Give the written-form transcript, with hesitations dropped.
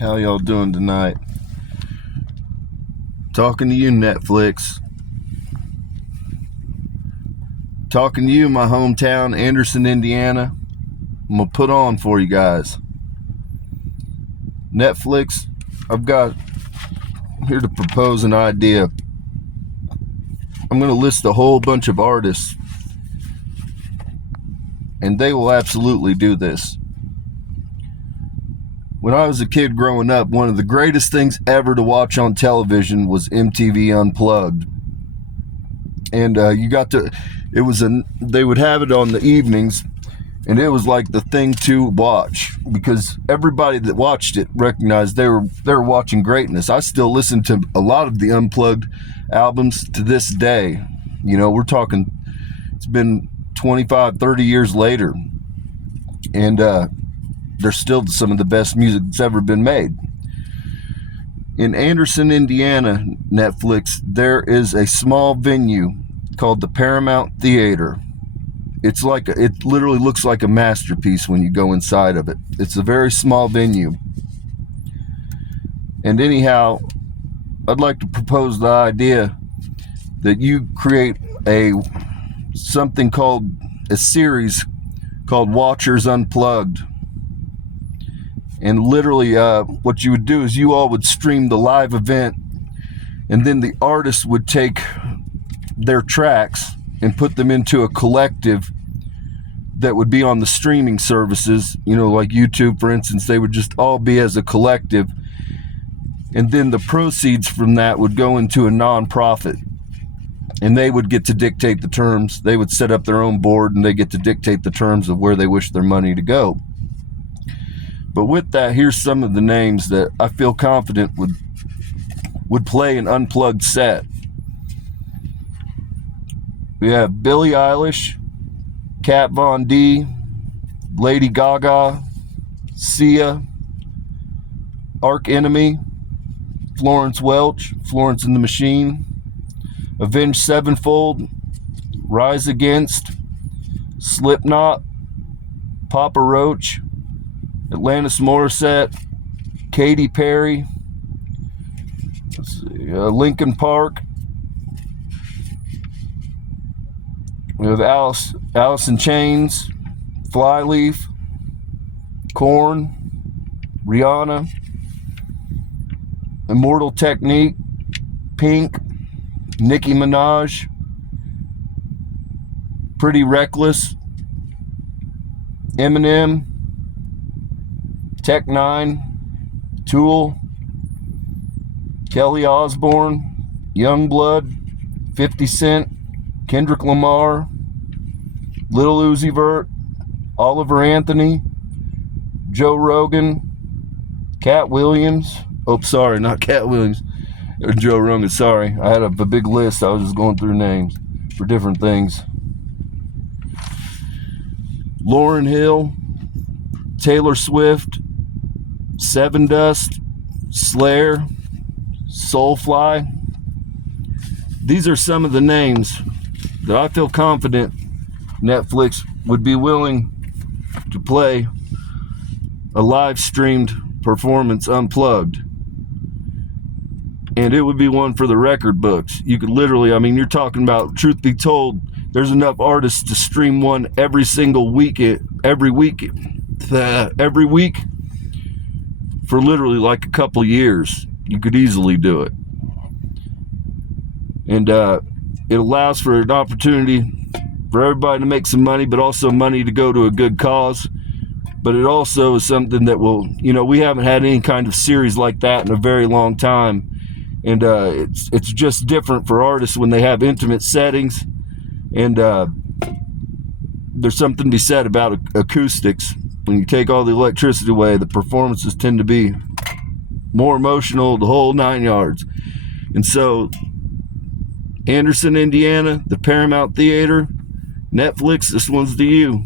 How y'all doing tonight? Talking to you, Netflix. Talking to you, my hometown, Anderson, Indiana. I'm going to put on for you guys. Netflix, I've got here to propose an idea. I'm going to list a whole bunch of artists, and they will absolutely do this. When I was a kid growing up, one of the greatest things ever to watch on television was MTV Unplugged. And they would have it on the evenings, and it was like the thing to watch because everybody that watched it recognized they were watching greatness. I still listen to a lot of the Unplugged albums to this day. You know, we're talking, it's been 25, 30 years later, and they're still some of the best music that's ever been made. In Anderson, Indiana, Netflix, there is a small venue called the Paramount Theater. It literally looks like a masterpiece when you go inside of it. It's a very small venue. And anyhow, I'd like to propose the idea that you create something called a series called Watchers Unplugged. And literally what you would do is you all would stream the live event, and then the artists would take their tracks and put them into a collective that would be on the streaming services, you know, like YouTube, for instance. They would just all be as a collective, and then the proceeds from that would go into a non-profit, and they would get to dictate the terms. They would set up their own board, and they get to dictate the terms of where they wish their money to go. But with that, here's some of the names that I feel confident would play an Unplugged set. We have Billie Eilish, Kat Von D, Lady Gaga, Sia, Arch Enemy, Florence Welch, Florence and the Machine, Avenged Sevenfold, Rise Against, Slipknot, Papa Roach, Alanis Morissette, Katy Perry, Linkin Park. We have Alice in Chains, Flyleaf, Korn, Rihanna, Immortal Technique, Pink, Nicki Minaj, Pretty Reckless, Eminem, Tech Nine, Tool, Kelly Osbourne, Youngblood, 50 Cent, Kendrick Lamar, Lil Uzi Vert, Oliver Anthony, Joe Rogan, Cat Williams. Oh, sorry, not Cat Williams. Or Joe Rogan, sorry. I had a big list. I was just going through names for different things. Lauryn Hill, Taylor Swift, Seven Dust, Slayer, Soulfly. These are some of the names that I feel confident Netflix would be willing to play a live streamed performance Unplugged. And it would be one for the record books. You could literally, I mean, you're talking about, truth be told, there's enough artists to stream one every single week, every week for literally like a couple years. You could easily do it. And it allows for an opportunity for everybody to make some money, but also money to go to a good cause. But it also is something that will, you know, we haven't had any kind of series like that in a very long time. And it's just different for artists when they have intimate settings. And there's something to be said about acoustics. When you take all the electricity away, the performances tend to be more emotional, the whole 9 yards. And so, Anderson, Indiana, the Paramount Theater, Netflix, this one's to you.